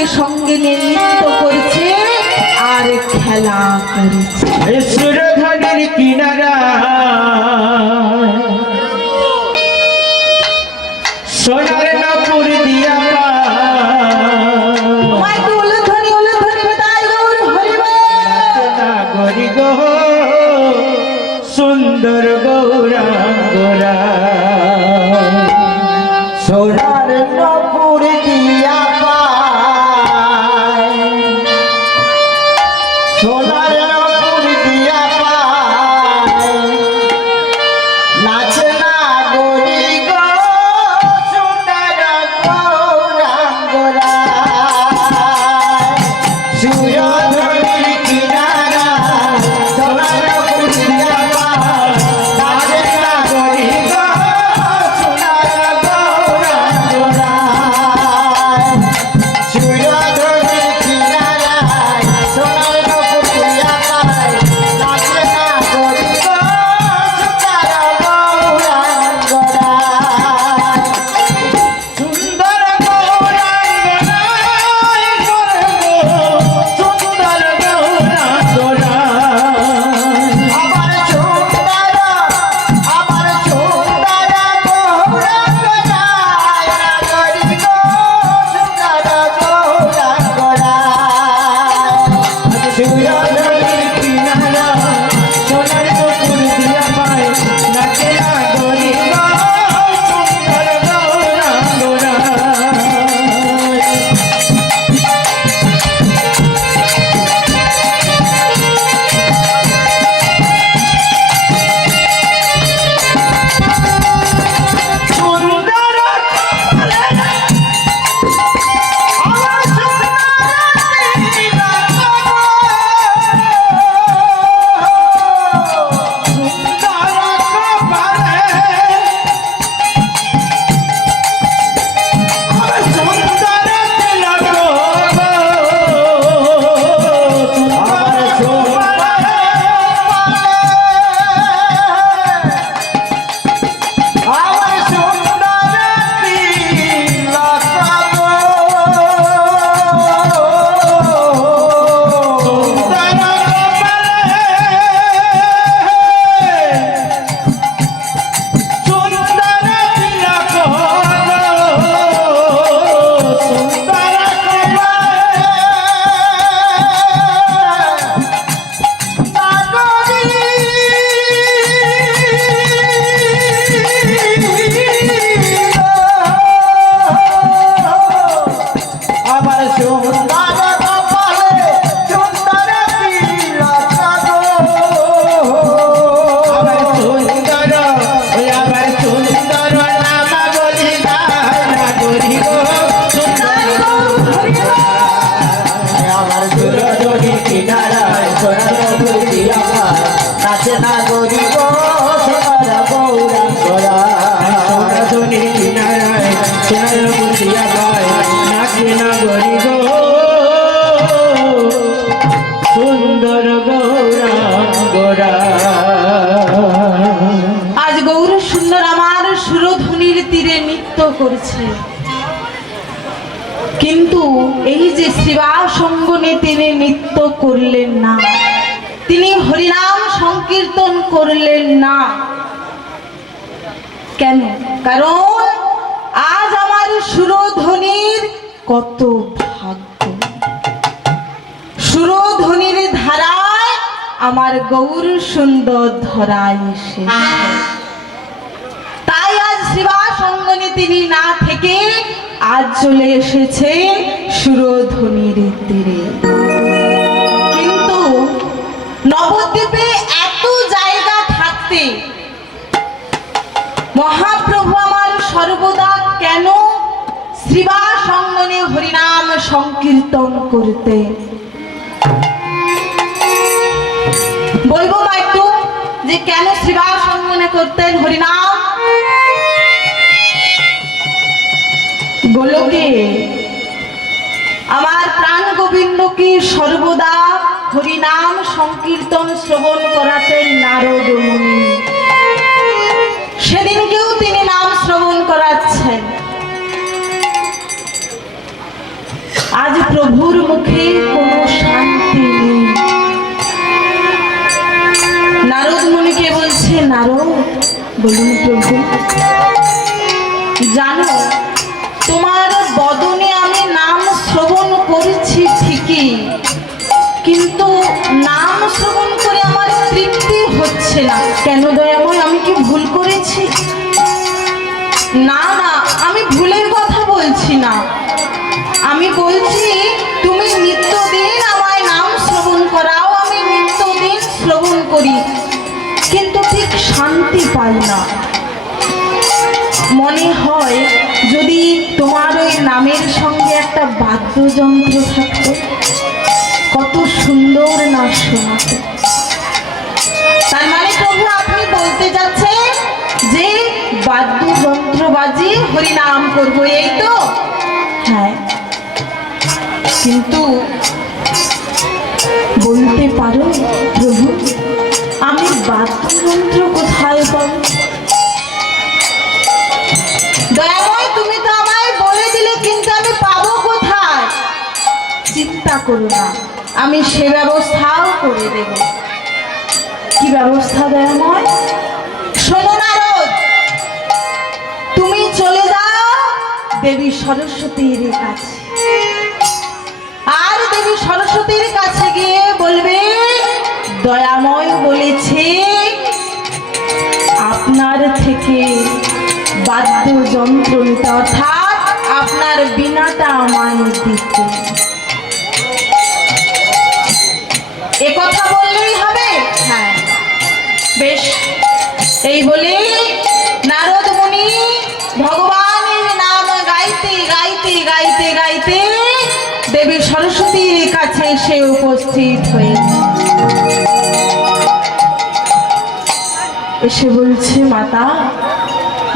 রানীকে সঙ্গে নিয়ে নৃত্য করেছে আর খেলা করেছে। কিনারা। সোনার 아, করলেন না। কেন? কারণ আজ আমার সুরধ্বনির কত ভাগ্য। সুরধ্বনির ধারায় আমার গৌর সুন্দর ধরায় এসেছে তাই আজ শ্রীবাসঙ্গনে তিনি না থেকে আজ চলে এসেছে সুরধ্বনির তীরে। কিন্তু নবদ্বীপে মহাপ্রভু আমার সর্বদা কেন? শ্রীবাসঙ্গনে হরিনাম সংকীর্তন করতে। বলব একটু যে কেন শ্রীবাসঙ্গনে করতেন হরিনাম? গোলকে আমার প্রাণ গোবিন্দকে সর্বদা হরিনাম সংকীর্তন শ্রবণ করাতেন নারদ মুনি? সেদিনকেও তিনি নাম শ্রবণ করাচ্ছেন। আজ প্রভুর মুখে কোনো শান্তি নারদ মুনিকে বলছে, নারদ, বলুন প্রভু, জানো, তোমার বদনে আমি নাম শ্রবণ করেছি ঠিকই, কিন্তু নাম শ্রবণ করে আমার হচ্ছে না। কেন দয়াময়, আমি কি ভুল করেছি? না না, আমি ভুলের কথা বলছি না। আমি বলছি, তুমি নিত্যদিন আমায় নাম শ্রবণ করাও, আমি নিত্যদিন শ্রবণ করি। কিন্তু ঠিক শান্তি পাই না। মনে হয়, যদি তোমার ওই নামের সঙ্গে একটা বাদ্যযন্ত্র থাকতো, কত সুন্দর না শোনাতো। বলতে যাচ্ছেন যে বাদ্যযন্ত্র বাজিয়ে হরিনাম করব, এই তো? হ্যাঁ। কিন্তু বলতে পারো, প্রভু, আমি বাদ্যযন্ত্র কোথায় পাবো? আমি কোথায়? চিন্তা আমি সে ব্যবস্থাও করে দেব। কি ব্যবস্থা, দয়াময়? দেবী সরস্বতীর কাছে। আর দেবী সরস্বতীর কাছে গিয়ে বলবে, দয়াময় বলেছে, আপনার থেকে বাদ্যযন্ত্র নিতে অর্থাৎ আপনার বিনাটা আমায় দিতে। এসে বলছে, মাতা,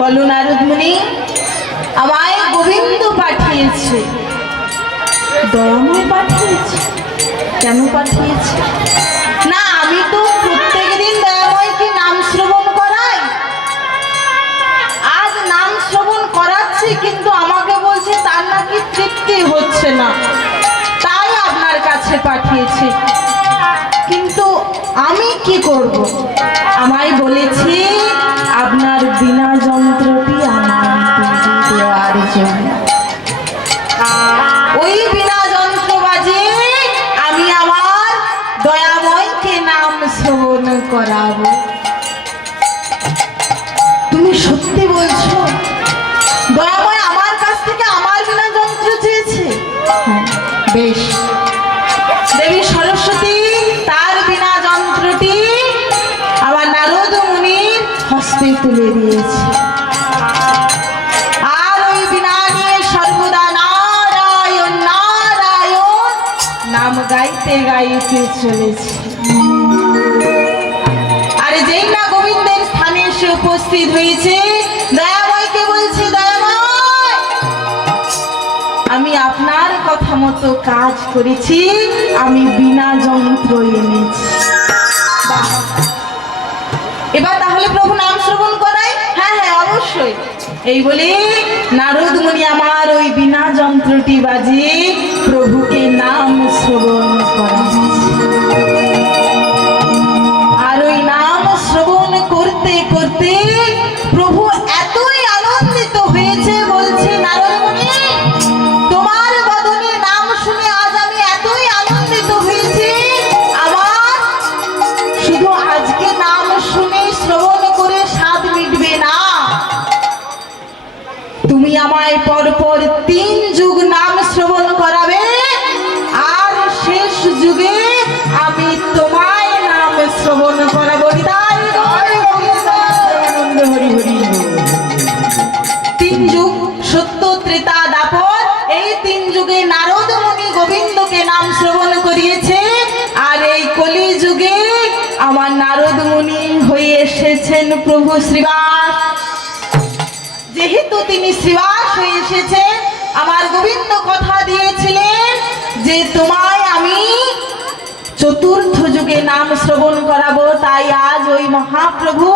বলো নারদ মুনি আমায় গোবিন্দ পাঠিয়েছে। দয়াময় পাঠিয়েছে? কেন পাঠিয়েছে? না, আমি তো প্রত্যেকদিন দয়াময়কে নাম শ্রবণ করাই। আজ নাম শ্রবণ করাচ্ছি, কিন্তু আমাকে বলছে তার নাকি তৃপ্তি হচ্ছে না। তাই আপনার কাছে পাঠিয়েছে। কিন্তু আমি কি করব? আমায় বলেছি আপনার গাইতে গাইতে চলেছে। আর যেই না গোবিন্দের স্থানে এসে উপস্থিত হয়েছে, দয়াময়কে বলছি আমি আপনার কথা মতো কাজ করেছি, আমি বিনা যন্ত্র এনেছি। এবার তাহলে প্রভু নাম শ্রবণ করাই? হ্যাঁ হ্যাঁ অবশ্যই। এই বলে নারদ মুনি আমার ওই বিনা যন্ত্রটি বাজিয়ে প্রভুকে নাম শ্রবণ করাচ্ছে এসেছেন প্রভু শ্রীবাস। যেহেতু তিনি শ্রীবাস হয়ে এসেছেন, আমার গোবিন্দ কথা দিয়েছিলেন যে তোমায় আমি চতুর্থ যুগে নাম শ্রবণ করাবো, তাই আজ ওই মহাপ্রভু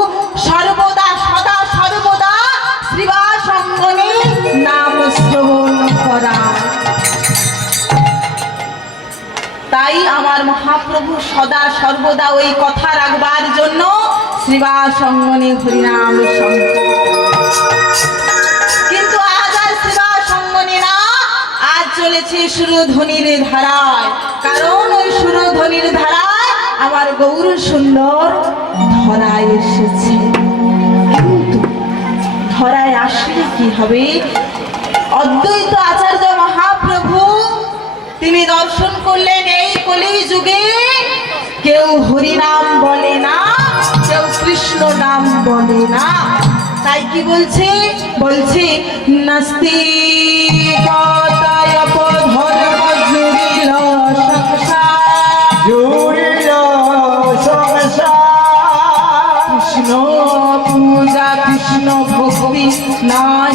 সর্বদা, সদা, সর্বদা শ্রীবাস অঙ্গনে নাম শ্রবণ করা তাই আমার মহাপ্রভু সদা, সর্বদা ওই কথা রাখবার জন্য শ্রীবাস অঙ্গনে হরিনাম কিন্তু আজ আর শ্রীবাস অঙ্গনে না, আজ চলেছে সুরধ্বনির ধারায়। কারণ ওই সুরধ্বনির ধারায় আমার গৌর সুন্দর ধরায় এসেছে। কিন্তু ধরায় আসলে কি হবে? অদ্বৈত আচার্য মহাপ্রভু, তিনি দর্শন করলেন এই কলি যুগে কেউ হরিনাম বলে না কেউ কৃষ্ণ নাম বলে না। তাই কি বলছে? বলছে নাস্তি কৃষ্ণ পূজা কৃষ্ণ ভক্তি নাহি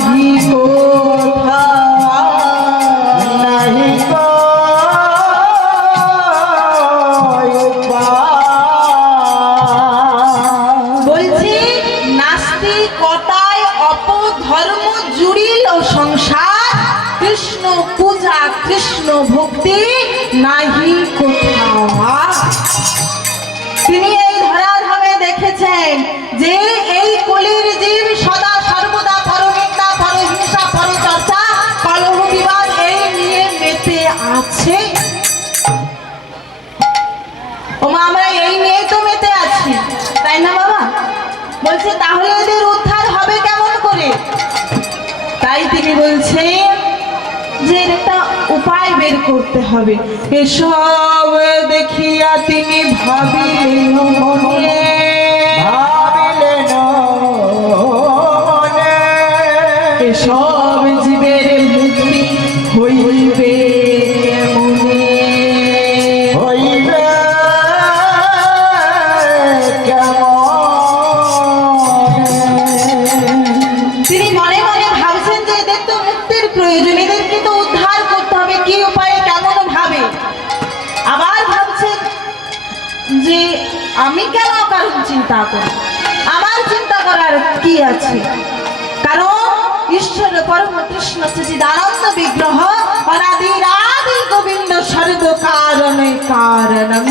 কৃষ্ণ ভক্তি নাহি কোথাও। তিনি এই ধরাধামে দেখেছেন যে এই কলির জীব সদা সর্বদা পরনিন্দা, পরহিংসা, পরচর্চা কলহ বিবাদ এই নিয়ে মেতে আছে। ওমা, আমরা এই নিয়েই তো মেতে আছি, তাই না বাবা? বলছে, তাহলে এদের উদ্ধার হবে কেমন করে? তাই তিনি বলছেন যে, একটা উপায় বের করতে হবে। এসব দেখিয়া তিনি ভাবিলেন। চিন্তা করি। আমার চিন্তা করার কি আছে? কারণ ঈশ্বর পরম কৃষ্ণ সচিদানন্দ বিগ্রহ গোবিন্দ সর্ব কারণ কারণ।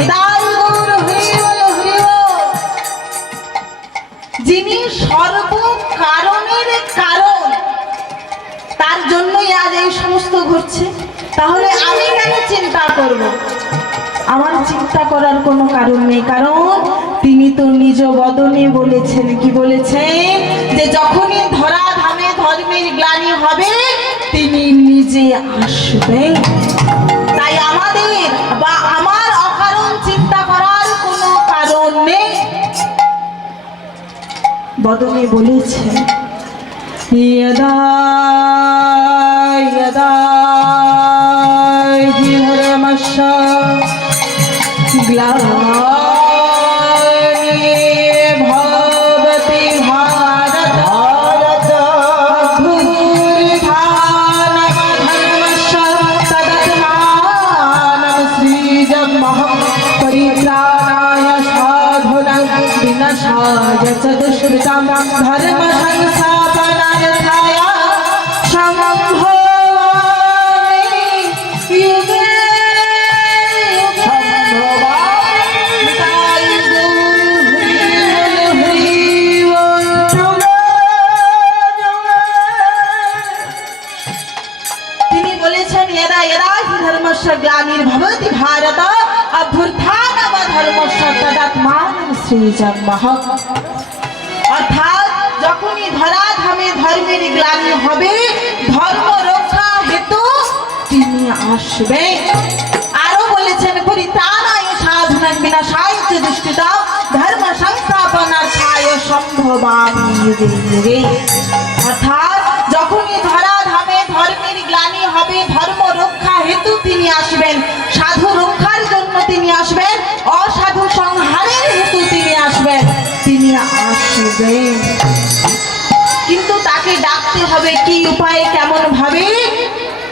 যিনি সর্ব কারণের কারণ, তার জন্যই আজ এই সমস্ত ঘটছে। তাহলে আমি কেন চিন্তা করব? আমার চিন্তা করার কোনো কারণ নেই কারণ তিনি তো নিজ বদনে বলেছেন কি বলেছেন যে যখনই ধরা ধামে ধর্মের গ্লানি হবে তিনি নিজে আসবেন তাই আমাদের বা আমার অকারণ চিন্তা করার কোনো কারণ নেই বদনে বলেছেন यदा यदा हि धर्मस्य পাগলা তদাত্মানম সৃজন্মহ অর্থাৎ যখনই ধরাধামে ধর্মের গ্লানি হবে, ধর্ম রক্ষা হেতু তিনি আসবেন আরও বলেছেন পরিত্রাণায় সাধনা বিনাশায় চ দুষ্কৃতা ধর্ম সংস্থাপনা ছায় যুগে অর্থাৎ যখনই ধরাধামে ধর্মের গ্লানি হবে, ধর্ম রক্ষা হেতু তিনি আসবেন, সাধু রক্ষার জন্য তিনি আসবেন কিন্তু তাকে ডাকতে হবে কি উপায়ে, কেমন ভাবে?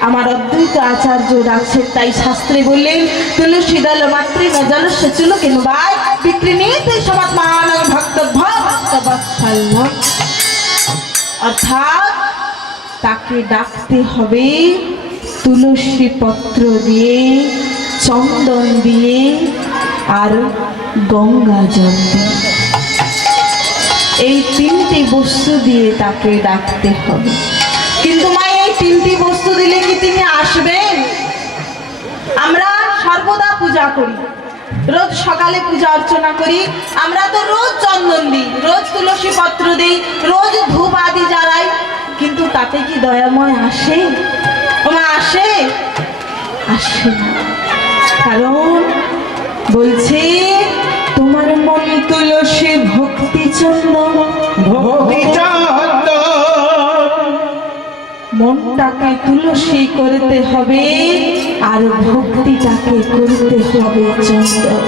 আমার অদ্বৈত আচার্য ডাকছে, তাই শাস্ত্রে বললেন, তুলসী দল মাতৃ জলস্য চুল কিনবাই বিক্রিনীতে সমাত্মান ভক্ত ভক্ত বৎসল্য অর্থাৎ তাকে ডাকতে হবে তুলসী পত্র দিয়ে, চন্দন দিয়ে, আর গঙ্গা জল দিয়ে। এই তিনটি বস্তু দিয়ে তাকে ডাকতে হবে। কিন্তু মা, এই তিনটি বস্তু দিলে কি তিনি আসবেন? আমরা সর্বদা পূজা করি। রোজ সকালে পূজা অর্চনা করি। আমরা তো রোজ চন্দন দিই, রোজ তুলসী পত্র দিই, রোজ ধূপ আদি জ্বালাই। কিন্তু তাতে কি দয়াময় আসে? ওমা আসে? আসে না। কারণ বলছে ভক্তি চন্দন ভক্তি চন্দন মনটাকে তুলসী করতে হবে, আর ভক্তিটাকে করতে হবে চন্দন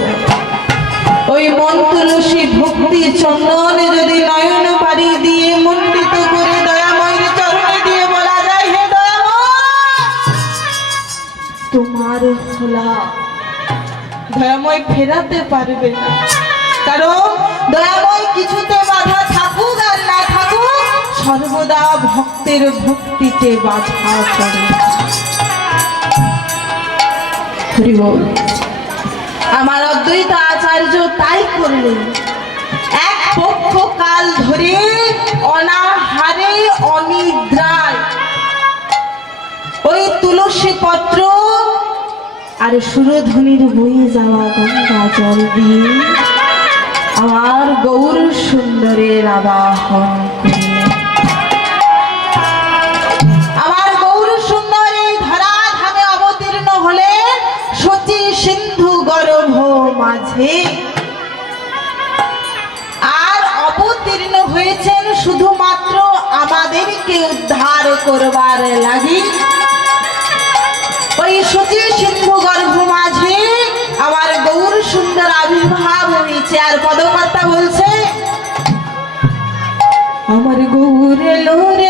ওই মন তুলসী ভক্তি চন্দন যদি নয়ন পাড়ি দিয়ে মণ্ডিত করে দয়াময়ের চরণে দিয়ে বলা যায়, হে তোমার খোলা দয়াময় ফেরাতে পারবে না। কারণ দয়াময় কিছুতে বাধা থাকুক আর না থাকুক, সর্বদা ভক্তের বাধা করে আমার অদ্বৈত আচার্য তাই করলেন। এক পক্ষ কাল ধরে অনাহারে অনিদ্রায়। ওই তুলসী পত্র আর সুরধ্বনির বয়ে যাওয়া গঙ্গা জল দিয়ে আমার গৌর সুন্দরের আবাহন আমার গৌর অবতীর্ণ হলেন সচি সিন্ধু গর্ভ মাঝে। আর অবতীর্ণ হয়েছেন শুধুমাত্র আমাদেরকে উদ্ধার করবার লাগি। হয়েছে আর পদকর্তা বলছে আমার গৌরে লোরে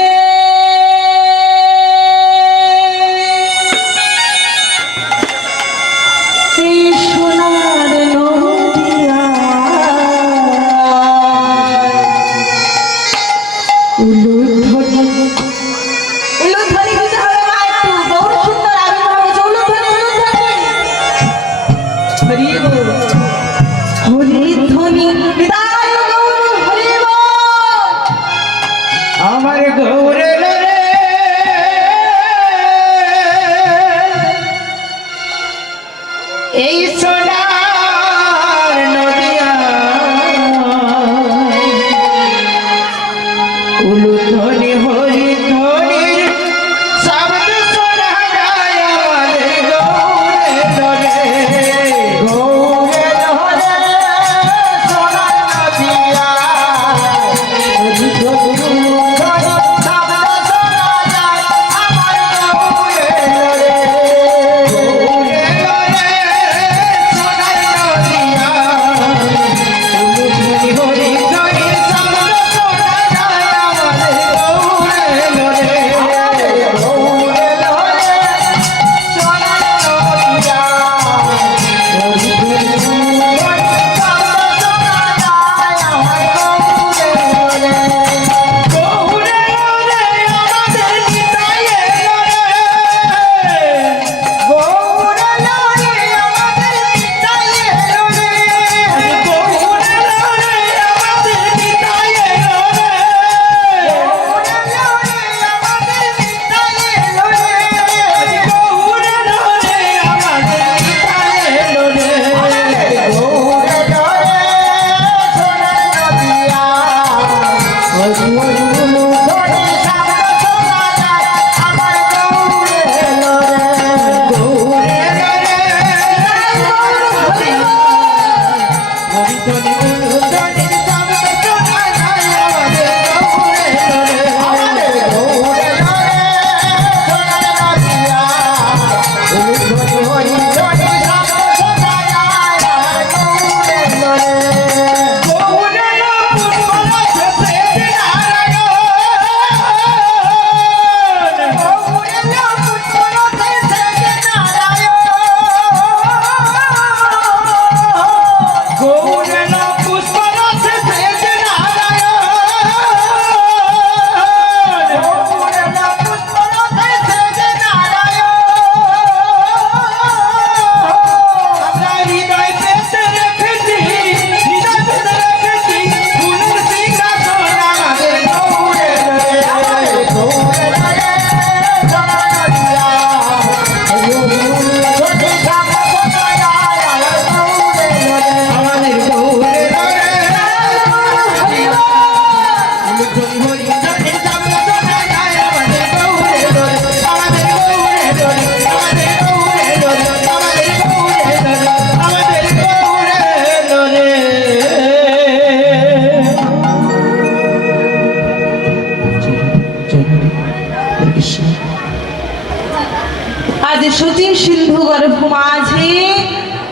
সচিন সিন্ধু গর্ভ মাঝে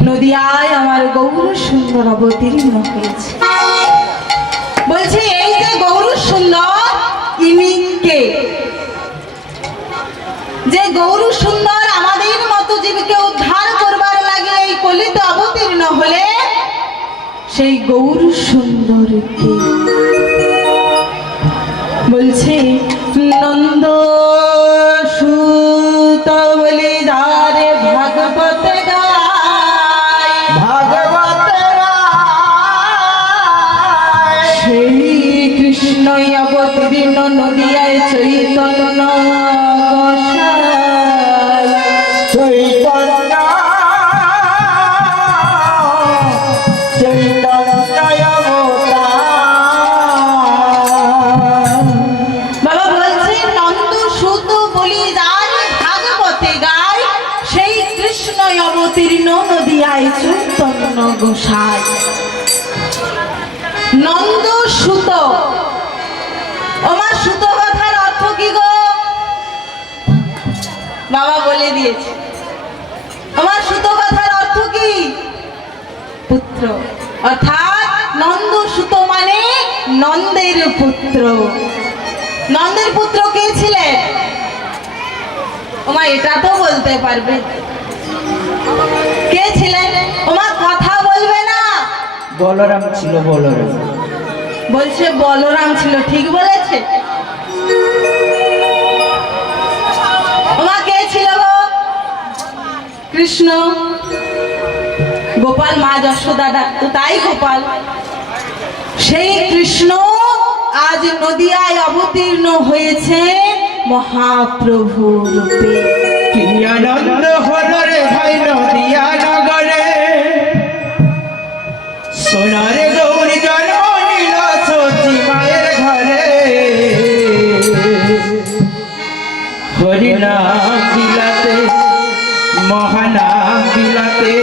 নদিয়ায় আমার গৌর সুন্দর অবতীর্ণ হয়েছে। বলছে, এই যে গৌর সুন্দর, ইনি কে? যে গৌর সুন্দর আমাদের মতো জীবকে উদ্ধার করবার লাগে এই কলিত অবতীর্ণ হলে, সেই গৌর সুন্দর কে? বলছে, নন্দ নদিয়ায় চৈতন্য। অর্থাৎ নন্দ সুত মানে নন্দের পুত্র। নন্দের পুত্র কে ছিলেন? ওমা এটা তো বলতে পারবে। কে ছিলেন? ওমা কথা বলবে না। বলরাম ছিল বলরাম। বলছে বলরাম ছিল ঠিক বলেছে? ওমা কে ছিল কৃষ্ণ। গোপাল, মা যশোদা ডাকতো তাই গোপাল? সেই কৃষ্ণ আজ নদিয়ায় অবতীর্ণ হয়েছে মহাপ্রভু রূপে। কি হলো রে ভাই নদিয়া নগরে। সোনার গৌরী জন্ম নিল মায়ের ঘরে। হরিনাম বিলাতে, মহানাম বিলাতে